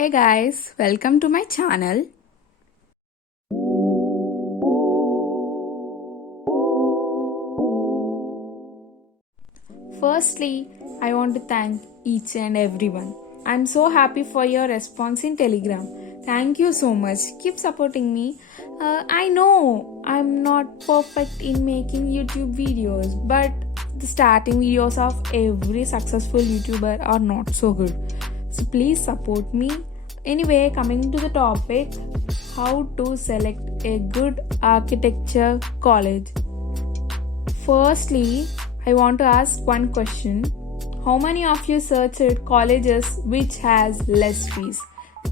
Hey guys, welcome to my channel. Firstly, I want to thank each and everyone. I'm so happy for your response in Telegram. Thank you so much. Keep supporting me. I know I'm not perfect in making YouTube videos, but the starting videos of every successful YouTuber are not so good. So please support me. Anyway, coming to the topic, how to select a good architecture college. Firstly, I want to ask one question. How many of you searched colleges which has less fees?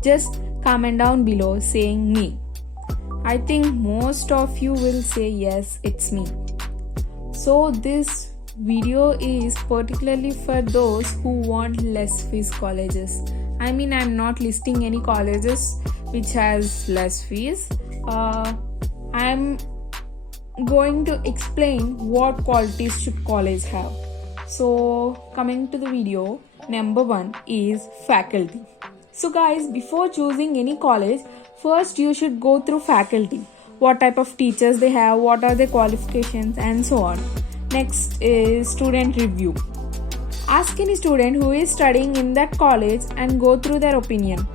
Just comment down below saying me. I think most of you will say yes, it's me. So this video is particularly for those who want less fees colleges. I'm not listing any colleges which has less fees. I'm going to explain what qualities should college have. So coming to the video, number 1 is faculty. So guys, before choosing any college, first you should go through faculty. What type of teachers they have, what are their qualifications, and so on. Next is student review. Ask any student who is studying in that college and go through their opinion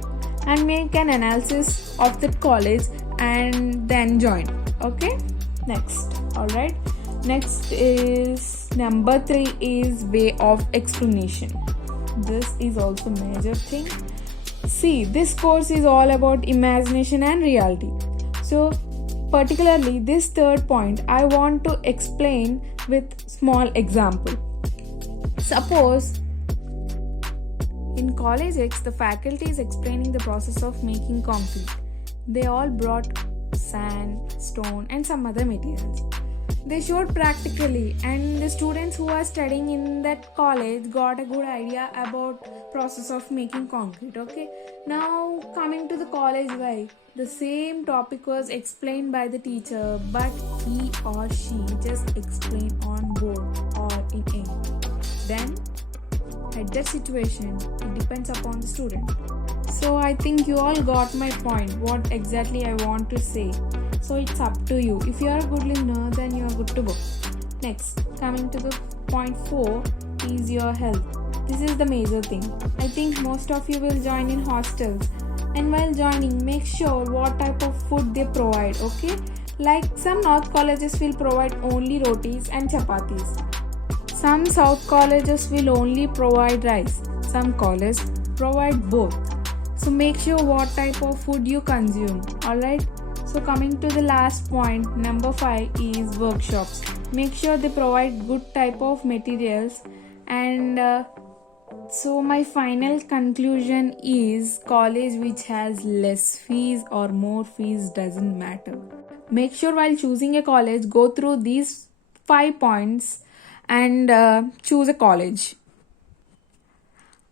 and make an analysis of that college and then join. Okay? Next is number 3 is way of explanation. This is also major thing. See, this course is all about imagination and reality. So particularly this third point I want to explain with small example. Suppose in College X the faculty is explaining the process of making concrete. They all brought sand, stone and some other materials. They showed practically, and the students who are studying in that college got a good idea about process of making concrete. Okay, now coming to the college Y, the same topic was explained by the teacher, but he or she just explained on board or in ink. Then at that situation it depends upon the student. So I think you all got my point, what exactly I want to say. So it's up to you. If you are a good listener, then you are good to go. Next, coming to the point 4 is your health. This is the major thing. I think most of you will join in hostels, and while joining, make sure what type of food they provide. Okay, like some north colleges will provide only rotis and chapatis. Some south colleges will only provide rice. Some colleges provide both. So make sure what type of food you consume. Alright. So coming to the last point, number 5 is workshops. Make sure they provide good type of materials. And so my final conclusion is college which has less fees or more fees doesn't matter. Make sure while choosing a college, go through these 5 points and choose a college.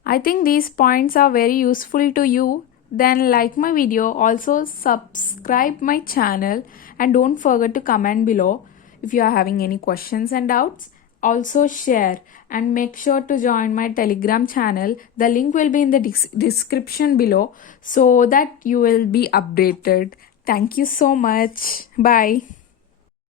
I think these points are very useful to you. Then like my video, also subscribe my channel and don't forget to comment below if you are having any questions and doubts. Also share and make sure to join my Telegram channel. The link will be in the description below so that you will be updated. Thank you so much. Bye.